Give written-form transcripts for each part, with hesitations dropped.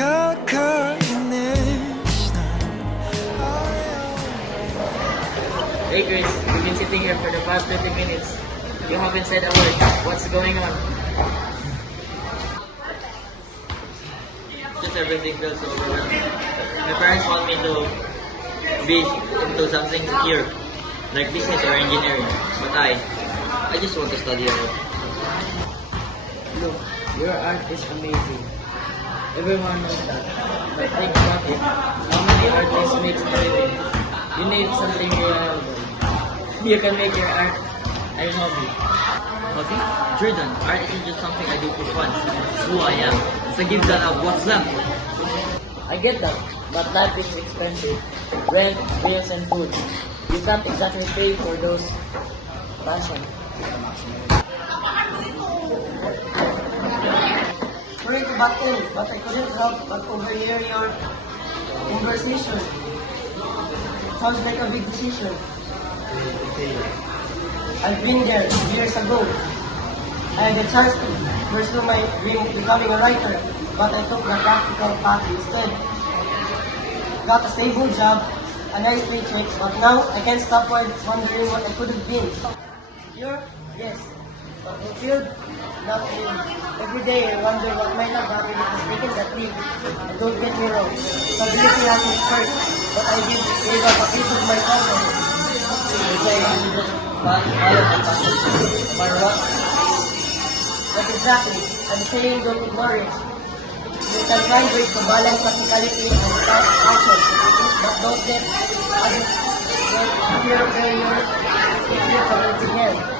Hey Chris, we've been sitting here for the past 20 minutes. You haven't said a word. What's going on? Just everything feels so overwhelming. My parents want me to be into something secure, like business or engineering. But I just want to study art. Look, your art is amazing. Everyone knows that. But think about it. How many artists makes a living? You need something reliable. You can make your art a hobby. Hobby? Jordan, art isn't just something I do for fun. It's who I am. It's a gift that I've what's left. I get that, but life is expensive. Rent, bills, and food. You can't exactly pay for those passion. Sorry to butt in, but I couldn't help but overhear your conversation. Sounds like a big decision. I've been there years ago. I had a chance to pursue my dream of becoming a writer, but I took the practical path instead. Got a stable job, a nice paycheck, but now I can't stop wondering what I could have been. You're? Yes. But fulfilled? Not really. Every day I wonder what might have happened if I taken that leap. And don't get me wrong, stability happens first, but I gave up a piece of my confidence. It's like you just follow my passion, no matter what. But exactly, I'm saying don't ignore it. You can find ways to balance practicality and passion, but don't let fear of failure keep you from reaching else.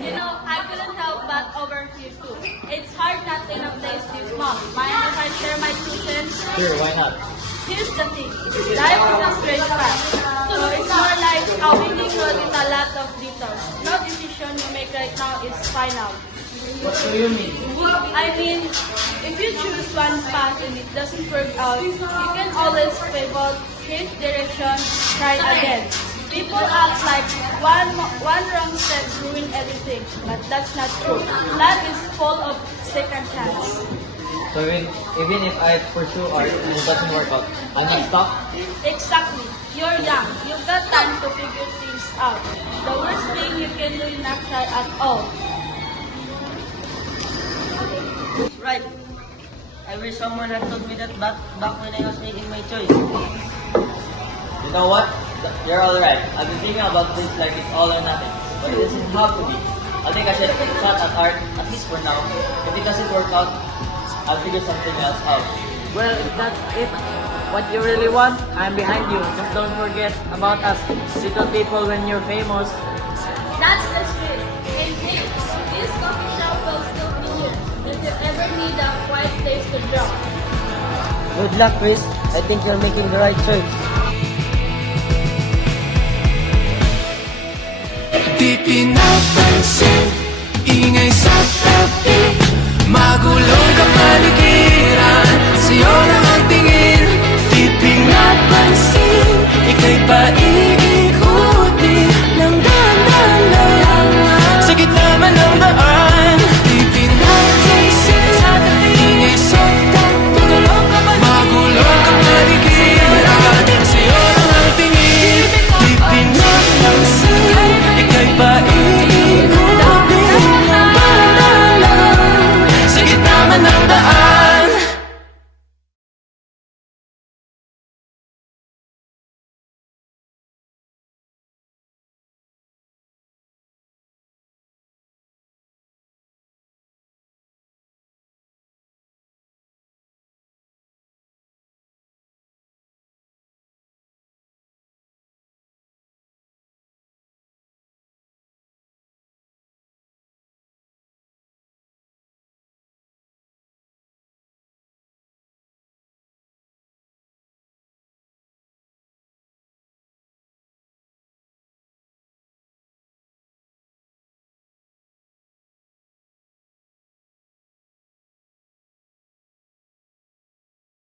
You know, I couldn't help but overhear too. It's hard not in a place this small. Mind if I share my 2 cents? Sure, why not? Here's the thing. Life is a straight path. So it's more like a winding road with a lot of detours. No decision you make right now is final. What do you mean? I mean, if you choose one path and it doesn't work out, you can always pivot, change direction, try again. People act like one wrong step ruin everything, but that's not true. Life is full of second chance. So even if I pursue art and it doesn't work out, I'm not stuck? Exactly. You're young. You've got time to figure things out. The worst thing you can do is not try at all. That's right. I wish someone had told me that back when I was making my choice. You know what? You're alright. I've been thinking about things like it's all or nothing. But it doesn't have to be. I think I should take a shot at art, at least for now. If it doesn't work out, I'll figure something else out. Well, if that's it, what you really want, I'm behind you. Just don't forget about us little people when you're famous. That's the spirit. And hey, this coffee shop will still be here if you ever need a quiet place to draw. Good luck, Chris. I think you're making the right choice. Di pinapansin, ingay